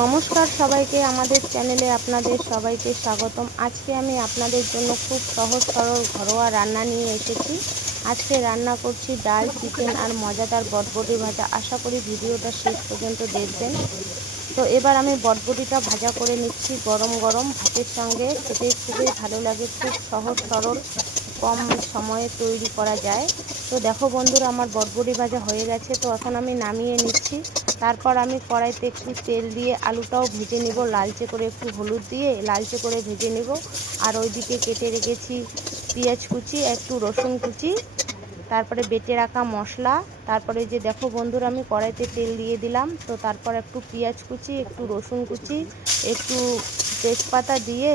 নমস্কার সবাইকে, আমাদের চ্যানেলে আপনাদের সবাইকে স্বাগতম। আজকে আমি আপনাদের জন্য খুব সহজ সরল ঘরোয়া রান্না নিয়ে এসেছি। আজকে রান্না করছি ডাল, চিকেন আর মজাদার বটবটি ভাজা। আশা করি ভিডিওটা শেষ পর্যন্ত দেখবেন। তো এবার আমি বটবটিটা ভাজা করে নিচ্ছি গরম গরম ভাতের সঙ্গে, খেতে খুবই ভালো লাগে। খুব সহজ সরল, কম সময়ে তৈরি করা যায়। তো দেখো বন্ধুরা, আমার বটবটি ভাজা হয়ে গেছে। তো এখন আমি নামিয়ে নিচ্ছি। তারপর আমি কড়াইতে একটু তেল দিয়ে আলুটাও ভেজে নেব, লালচে করে একটু হলুদ দিয়ে লালচে করে ভেজে নেব। আর ওইদিকে কেটে রেখেছি পেঁয়াজ কুচি, একটু রসুন কুচি, তারপরে বেটে রাখা মশলা। তারপরে যে দেখো বন্ধুরা, আমি কড়াইতে তেল দিয়ে দিলাম। তো তারপর একটু পেঁয়াজ কুচি, একটু রসুন কুচি, একটু তেজপাতা দিয়ে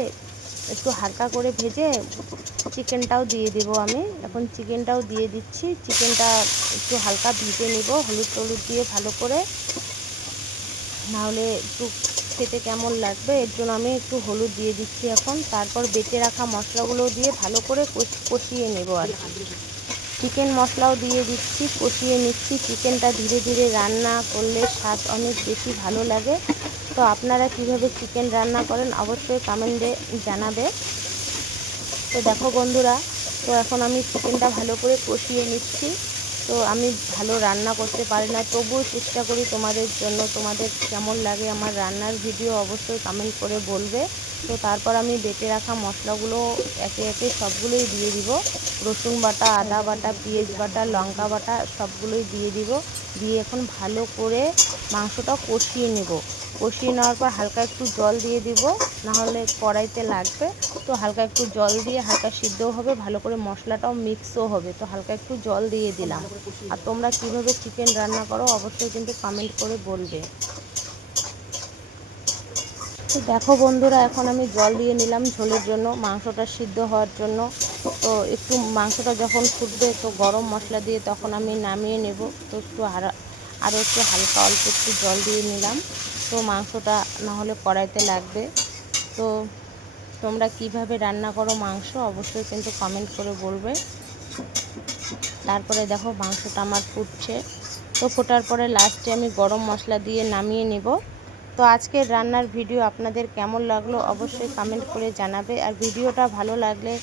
একটু হালকা করে ভেজে চিকেনটাও দিয়ে দেবো। আমি এখন চিকেনটাও দিয়ে দিচ্ছি। চিকেনটা একটু হালকা ভেজে নেব হলুদ টলুদ দিয়ে ভালো করে, নাহলে একটু খেতে কেমন লাগবে, এর জন্য আমি একটু হলুদ দিয়ে দিচ্ছি এখন। তারপর বেটে রাখা মশলাগুলো দিয়ে ভালো করে কষিয়ে নেব। আর চিকেন মশলাও দিয়ে দিচ্ছি, কষিয়ে নিচ্ছি। চিকেনটা ধীরে ধীরে রান্না করলে স্বাদ অনেক বেশি ভালো লাগে। তো আপনারা কিভাবে চিকেন রান্না করেন অবশ্যই কমেন্টে জানাবে। তো দেখো বন্ধুরা, তো এখন আমি চিকেনটা ভালো করে কষিয়ে নিচ্ছি। তো আমি ভালো রান্না করতে পারি না, তবুও চেষ্টা করি তোমাদের জন্য। তোমাদের কেমন লাগে আমার রান্নার ভিডিও অবশ্যই কমেন্ট করে বলবে। তো তারপর আমি বেটে রাখা মশলাগুলো একে একে সবগুলোই দিয়ে দিব। রসুন বাটা, আদা বাটা, পেঁয়াজ বাটা, লঙ্কা বাটা সবগুলোই দিয়ে দিব। দিয়ে এখন ভালো করে মাংসটা কষিয়ে নেব। কষিয়ে নেওয়ার পর হালকা একটু জল দিয়ে দিব, নাহলে কড়াইতে লাগবে। তো হালকা একটু জল দিয়ে হালকা সিদ্ধও হবে, ভালো করে মশলাটাও মিক্সও হবে। তো হালকা একটু জল দিয়ে দিলাম। আর তোমরা কিভাবে চিকেন রান্না করো অবশ্যই কিন্তু কমেন্ট করে বলবে। তো দেখো বন্ধুরা, এখন আমি জল দিয়ে নিলাম ঝোলের জন্য, মাংসটা সিদ্ধ হওয়ার জন্য। তো একটু মাংসটা যখন ফুটবে তো গরম মশলা দিয়ে তখন আমি নামিয়ে নেব। তো একটু আরও একটু হালকা অল্প একটু জল দিয়ে নিলাম। তো মাংসটা নাহলে কড়াইতে লাগবে। তো তোমরা কিভাবে রান্না করো মাংস অবশ্যই কিন্তু কমেন্ট করে বলবে। তারপরে দেখো মাংসটা আমার ফুটছে। তো ফোটার পরে লাস্টে আমি গরম মশলা দিয়ে নামিয়ে নেব। তো আজকের রান্নার ভিডিও আপনাদের কেমন লাগলো অবশ্যই কমেন্ট করে জানাবে। আর ভিডিওটা ভালো লাগলে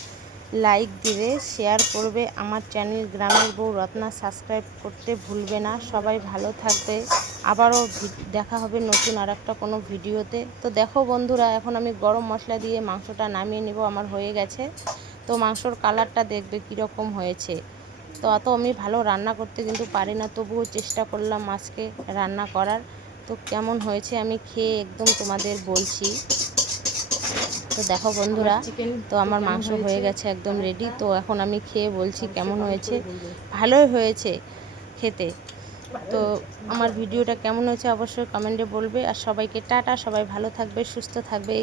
লাইক দিবে, শেয়ার করবে। আমার চ্যানেল গ্রামের বউ রত্না সাবস্ক্রাইব করতে ভুলবে না। সবাই ভালো থাকবে। আবারও দেখা হবে নতুন আর একটা কোনো ভিডিওতে। তো দেখো বন্ধুরা, এখন আমি গরম মশলা দিয়ে মাংসটা নামিয়ে নেব। আমার হয়ে গেছে। তো মাংসর কালারটা দেখবে কীরকম হয়েছে। তো অত আমি ভালো রান্না করতে কিন্তু পারি না, তবুও চেষ্টা করলাম আজকে রান্না করার। তো কেমন হয়েছে আমি খেয়ে একদম তোমাদের বলছি। তো দেখো বন্ধুরা, তো আমার মাংস হয়ে গেছে একদম রেডি। তো এখন আমি খেয়ে বলছি কেমন হয়েছে। ভালোই হয়েছে খেতে। তো আমার ভিডিওটা কেমন হয়েছে অবশ্যই কমেন্টে বলবে। আর সবাইকে টাটা, সবাই ভালো থাকবে, সুস্থ থাকবে।